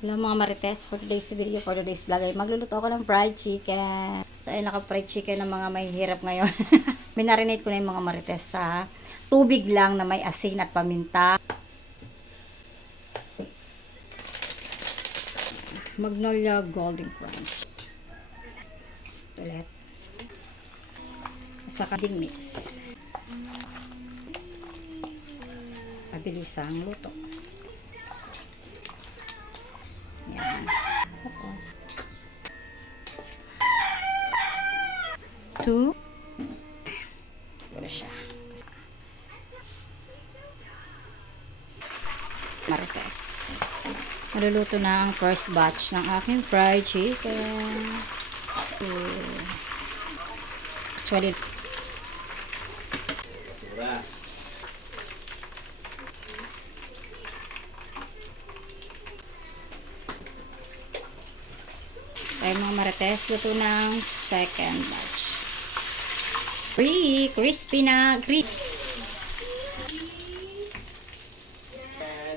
Hello mga marites, for today's video, for today's vlog ay magluluto ako ng fried chicken. So ay naka-fried chicken ng mga may hirap ngayon. Minarinate ko na yung mga marites sa tubig lang na may asin at paminta. Magnolia Golden Crunch. Ulit. Saka ding mix. Mabilis ang luto. Yan. Tapos. 2. Wala siya. Marites. Maluluto na ang first batch ng aking fried chicken. Actually, so, ay mga marites, luto ng second batch. Crispy na.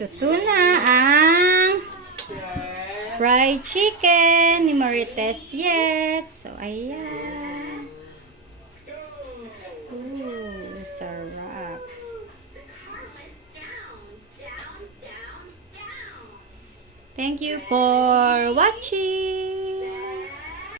Luto na ang fried chicken ni Marites Yet. So, ayan. Ooh, sarap. Thank you for watching.